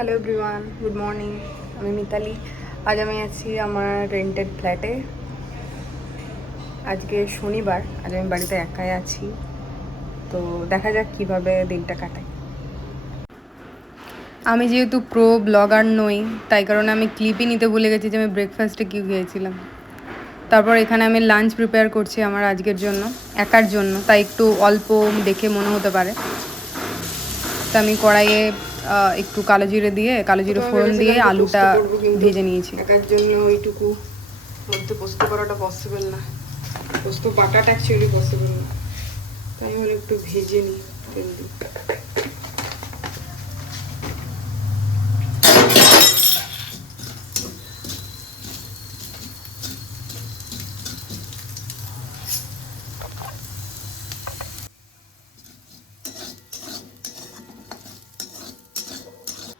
Hello everyone, good morning. আমি মিতালি। আজ আমি আছি আমার রেন্টেড ফ্ল্যাটে। আজকে শনিবার, আজ আমি বাড়িতে একাই আছি, তো দেখা যাক কিভাবে দিনটা কাটাই। আমি যেহেতু প্রো ব্লগার নই, তাই কারণে আমি ক্লিপই নিতে ভুলে গেছি যে আমি ব্রেকফাস্টে কী খেয়েছিলাম। তারপর এখানে আমি লাঞ্চ প্রিপেয়ার করছি আমার আজকের জন্য, একার জন্য, তাই একটু অল্প দেখে মনে হতে পারে। তো আমি কড়াইয়ে একটু কালো জিরে ফোড়ন দিয়ে আলুটা ভেজে নিয়েছি। একার জন্য ওইটুকু মধ্যে পোস্ত করাটা পসিবল না, পোস্ত বাটাটা অ্যাকচুয়ালি পসিবল না, তাই হলে একটু ভেজে নিই তেল দিয়ে।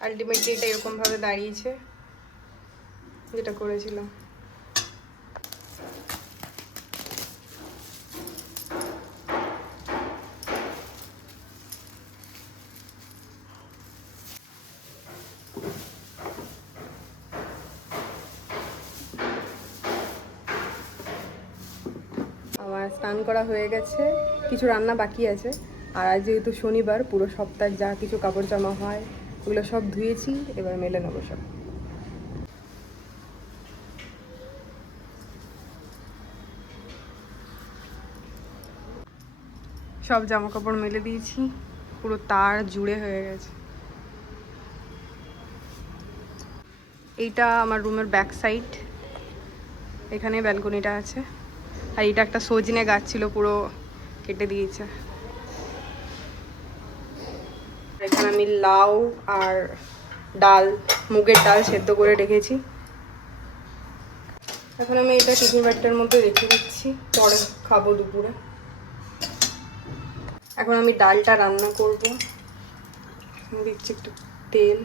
আলটিমেটলি এটা এরকমভাবে দাঁড়িয়েছে যেটা করেছিলাম। আমার স্নান করা হয়ে গেছে, কিছু রান্না বাকি আছে। আর আজ যেহেতু শনিবার, পুরো সপ্তাহে যা কিছু কাপড় জামা হয় ওগুলো সব ধুয়েছি, এবার মেলে নেবো সব। সব জামা কাপড় মেলে দিয়েছি, পুরো তার জুড়ে হয়ে গেছে। এইটা আমার রুমের ব্যাক সাইড, এখানে ব্যালকনিটা আছে। আর এটা একটা সজনে গাছ ছিল, পুরো কেটে দিয়েছে। এখানে আমি লাউ আর ডাল, মুগের ডাল সেদ্ধ করে রেখেছি। এখন আমি এটা টিফিন বাটিটার মধ্যে রেখে দিচ্ছি, পরে খাবো দুপুরে। এখন আমি ডালটা রান্না করব। দিচ্ছি একটু তেল,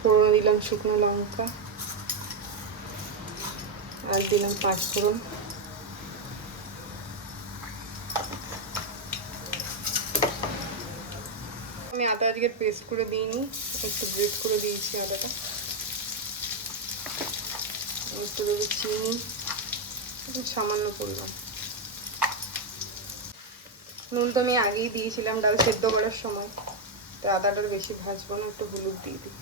ফোড়ন দিলাম শুকনো লঙ্কা, আর দিলাম 5 ফোড়ন। আমি আদা আজকে পেস্ট করে দিইনি, একটু গ্রেট করে দিয়েছি আদাটা। একটু দেবো চিনি, একটু সামান্য পরিমাণ নুন তো আমি আগেই দিয়েছিলাম ডাল সেদ্ধ করার সময়, তো আদাটা বেশি ভাজবো না, একটু হলুদ দিয়ে দিই।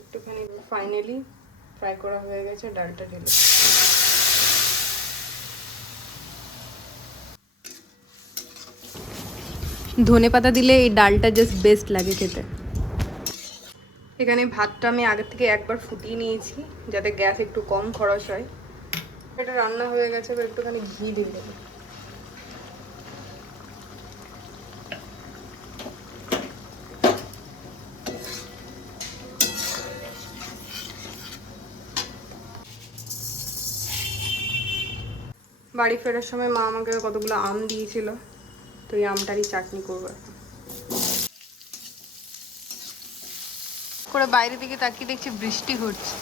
একটুখানি ফাইনালি ফ্রাই করা হয়ে গেছে, ডালটা ঢেলে ধনেপাতা দিলে এই ডালটা জাস্ট বেস্ট লাগে খেতে। এখানে ভাতটা আমি আগে থেকে একবার ফুটিয়ে নিয়েছি যাতে গ্যাস একটু কম খরচ হয়। এটা রান্না হয়ে গেছে, এবার একটুখানি ঘি দিয়ে দেবো। বাড়ি ফেরার সময় মা আমাকে কতগুলো আম দিয়েছিল, তো এই আমটারই চাটনি করবো। করে বাইরের দিকে তাকিয়ে দেখছি বৃষ্টি হচ্ছে,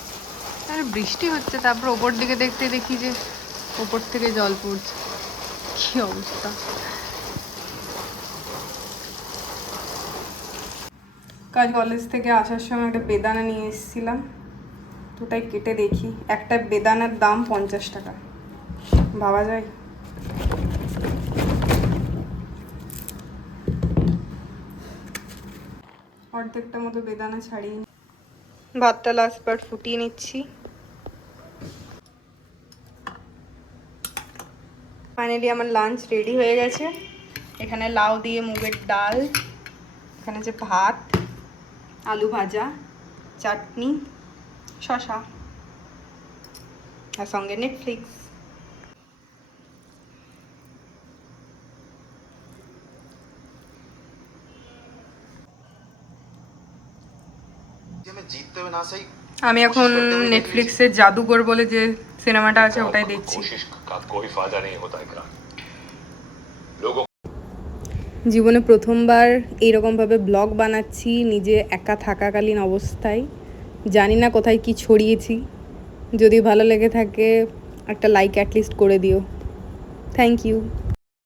আরে বৃষ্টি হচ্ছে, তারপর ওপর দিকে দেখতে দেখি যে ওপর থেকে জল পড়ছে। কি অবস্থা! কাল কলেজ থেকে আসার সময় একটা বেদানা নিয়ে এসেছিলাম, তো তাই কেটে দেখি, একটা বেদানার দাম 50 টাকা। ভাবা যায়? অর্ধেকটা মতো বেদানা ছাড়িয়ে ভাতটা লাস্ট পার্ট ফুটিয়ে নিচ্ছি। ফাইনালি আমার লাঞ্চ রেডি হয়ে গেছে। এখানে লাউ দিয়ে মুগের ডাল, এখানে যে ভাত, আলু ভাজা, চাটনি, শসা, আর সঙ্গে নেটফ্লিক্স। আমি এখন নেটফ্লিক্সের জাদুঘর বলে যে সিনেমাটা আছে ওটাই দেখছি। জীবনে প্রথমবার এইরকমভাবে ব্লগ বানাচ্ছি নিজে একা থাকাকালীন অবস্থায়, জানি না কোথায় কি ছড়িয়েছি। যদি ভালো লেগে থাকে একটা লাইক অ্যাটলিস্ট করে দিও। Thank you.